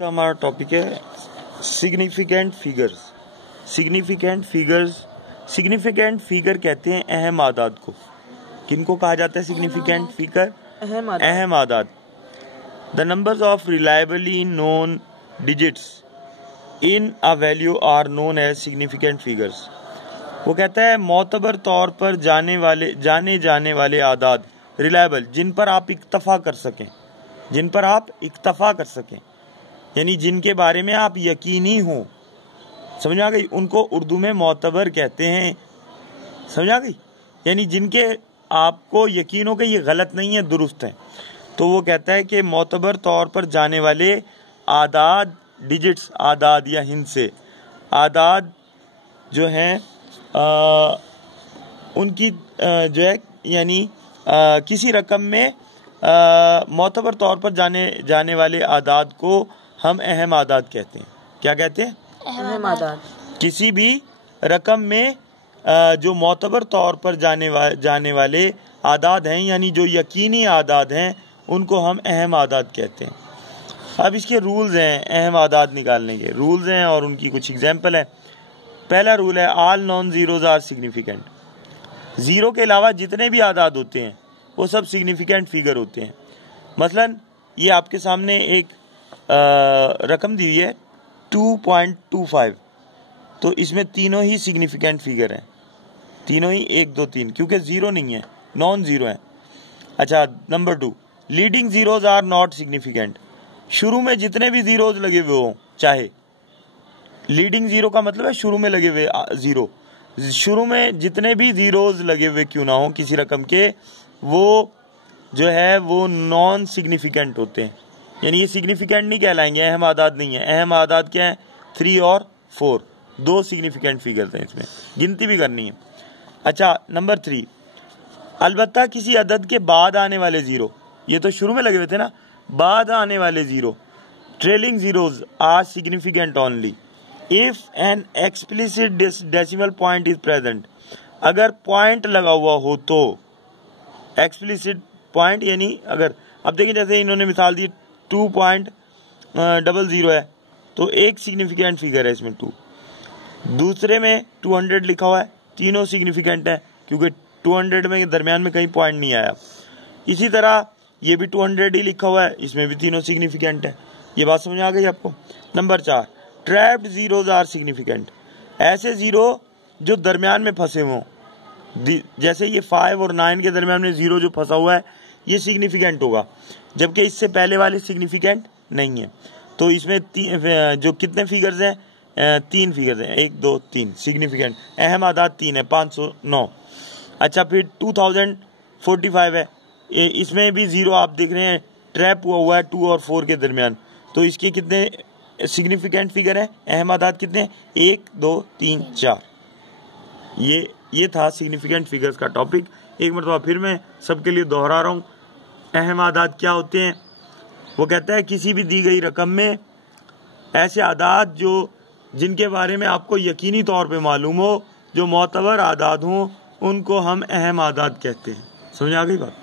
का हमारा टॉपिक है सिग्निफिकेंट फिगर्स। सिग्निफिकेंट फिगर कहते हैं अहम आदाद को। किनको कहा जाता है सिग्निफिकेंट फिगर? अहम आदाद। The numbers of reliably known digits in a value are known as significant figures. वो कहता है मोतबर तौर पर जाने जाने वाले आदाद, रिलायबल, जिन पर आप इक्तफा कर सकें, यानी जिनके बारे में आप यकीनी हो। समझ आ गई? उनको उर्दू में मोतबर कहते हैं। समझ आ गई? यानी जिनके आपको यकीन हो कि ये गलत नहीं है, दुरुस्त है। तो वो कहता है कि मोतबर तौर पर जाने वाले आदाद, डिजिट्स, आदाद या हिंसे, आदाद जो हैं उनकी जो है यानी किसी रकम में मोतबर तौर पर जाने वाले आदाद को हम अहम आदाद कहते हैं। क्या कहते हैं? अहम आदाद। किसी भी रकम में जो मोतबर तौर पर जाने वाले आदाद हैं, यानी जो यकीनी आदाद हैं, उनको हम अहम आदाद कहते हैं। अब इसके रूल्स हैं, अहम आदाद निकालने के रूल्स हैं और उनकी कुछ एग्जाम्पल है। पहला रूल है all non zeros are significant. Zero के अलावा जितने भी आदाद होते हैं वो सब सिग्निफिकेंट फिगर होते हैं। मसलन ये आपके सामने एक रकम दी हुई है 2.25, तो इसमें तीनों ही सिग्निफिकेंट फिगर हैं, तीनों ही 1, 2, 3, क्योंकि जीरो नहीं है, नॉन जीरो है। अच्छा, number 2, leading zeros are not significant. शुरू में जितने भी जीरोज लगे हुए हों, चाहे लीडिंग जीरो का मतलब है शुरू में लगे हुए जीरो, शुरू में जितने भी जीरोज लगे हुए क्यों ना हो किसी रकम के, वो जो है वो नॉन सिग्निफिकेंट होते हैं। यानी ये सिग्निफिकेंट नहीं कहलाएंगे, अहम आदाद नहीं है। अहम आदाद क्या है? 3 और 4, 2 सिग्निफिकेंट फिगर्स हैं, इसमें गिनती भी करनी है। अच्छा, नंबर 3, अलबत्ता किसी अदद के बाद आने वाले जीरो, ये तो शुरू में लगे हुए थे ना, बाद आने वाले zero, trailing zeros are significant only if an explicit decimal point is present. अगर पॉइंट लगा हुआ हो तो, एक्सप्लिसिट पॉइंट यानी अगर, अब देखिए जैसे इन्होंने मिसाल दी 2.00 है, तो एक सिग्निफिकेंट फिगर है इसमें 2। दूसरे में 200 लिखा हुआ है, तीनों सिग्निफिकेंट है क्योंकि 200 में दरमियान में कहीं पॉइंट नहीं आया। इसी तरह ये भी 200 ही लिखा हुआ है, इसमें भी तीनों सिग्निफिकेंट है। ये बात समझ आ गई आपको? Number 4, trapped zeros are significant. ऐसे जीरो जो दरमियान में फंसे हों, जैसे ये 5 और 9 के दरमियान में जीरो जो फंसा हुआ है, ये सिग्निफिकेंट होगा, जबकि इससे पहले वाले सिग्निफिकेंट नहीं है। तो इसमें जो कितने फिगर्स हैं? 3 फिगर्स हैं, 1, 2, 3 सिग्निफिकेंट। अहम आदाद 3 है, 509। अच्छा, फिर 2045 है, इसमें भी जीरो आप देख रहे हैं ट्रैप हुआ है 2 और 4 के दरमियान। तो इसके कितने सिग्निफिकेंट फिगर हैं? अहम आदाद कितने? 1, 2, 3, 4। ये था सिग्निफिकेंट फिगर्स का टॉपिक। एक मरतबा फिर मैं सबके लिए दोहरा रहा हूँ। अहम आदाद क्या होते हैं? वो कहता है किसी भी दी गई रकम में ऐसे आदाद जिनके बारे में आपको यकीनी तौर पे मालूम हो, जो मोतबर आदाद हों, उनको हम अहम आदाद कहते हैं। समझ आ गई बात?